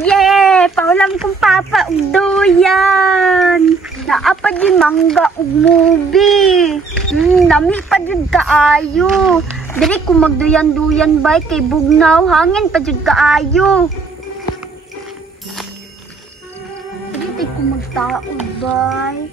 Yeah! Paulam kong papa og duyan. Naapad yung mangga og movie. Nami pa jud kaayo. Dili ko magduyan-duyan bay kay bugnaw hangin pa jud kaayo. Dili ko magtaod bay.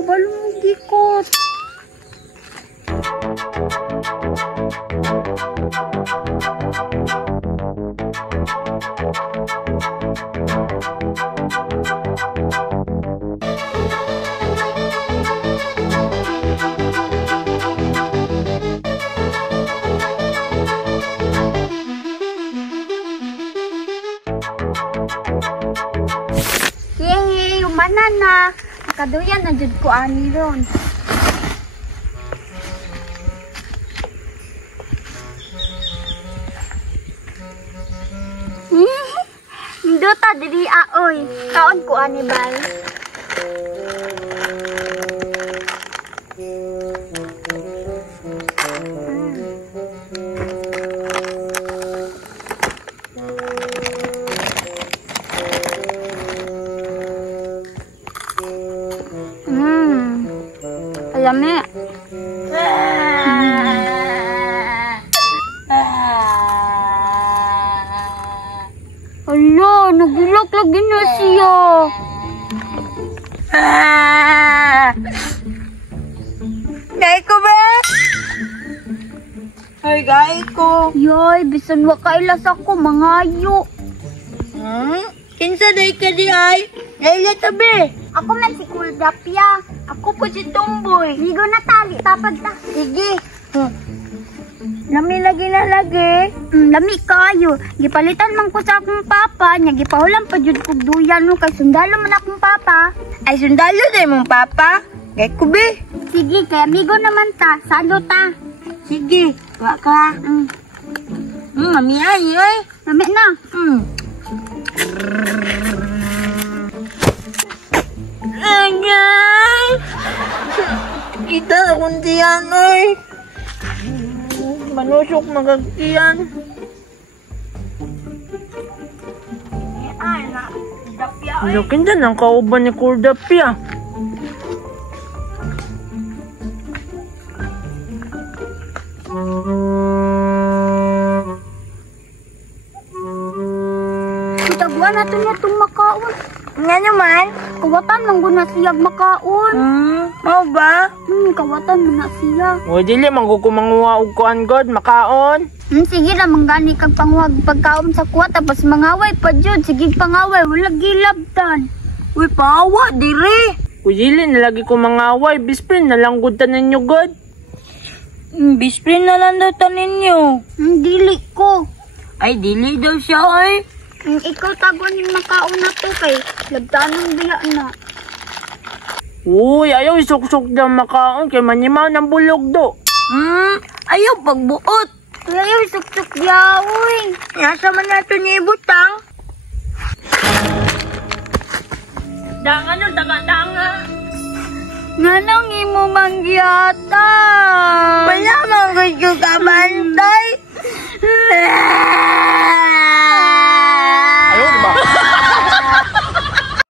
Balong gikot. Yay! Umanan na. Kaduyan na jud ko ani ron. Minduta diri aoy. Kaon ko ani bay. Lami. Ala, nagilak lagi na siya. Gay ko ba? Ay, gay ko. Yoy, bisan wa kailas ako, mangayo. Kinsa day ka di ay? Layla tabi. Ako man si Kuldapya. Ako po si Tumboy. Ligo na tali, tapad ta. Sige. Lami lagi na lagi. Lami kayo. Gipalitan man ko sa akong papa. Nya gipahulan pa jud kog duyan no kay sundalo man akong papa. Ay, sundalo day mong papa. Gay ko be. Sige, kay amigo naman ta. Salo ta. Sige. Wa ka. Mami ay, ay. Lami na. Agay! Kita akong tiyan, oy. Manusok magagtiyan. Ay, na. Dapya, oy. Lakin dyan ang kauban ni Kurdapya. Itaguan nato niya itong makaon. Nga naman? Kawatan lang guna siyag makaon. Mau ba? Kawatan mo na siya. O, dili, mangkukumanguha og kuan god, makaon. Sige na, manggani kag panguhag pagkaon sa kuwa, tapos mangaway pa jud. Sige pangaway, wala gilabtan. Uy, pawa, dire. O, dili, nalagi ko mangaway. Bisprin, nalanggod ta ninyo god. Bisprin na lang daw ta ninyo. Dili ko. Ay, dili daw siya, ay. Ikaw taguan yung makaon na to kay labtan ng biya na. Uy, ayaw isok-sok daw makaon kay manimaw ng bulog do. Ayaw pagbuot. Ayaw suk-suk yaoy. Nasa man nato ni Butang. Danga no, danga. Nanang imo mangyata.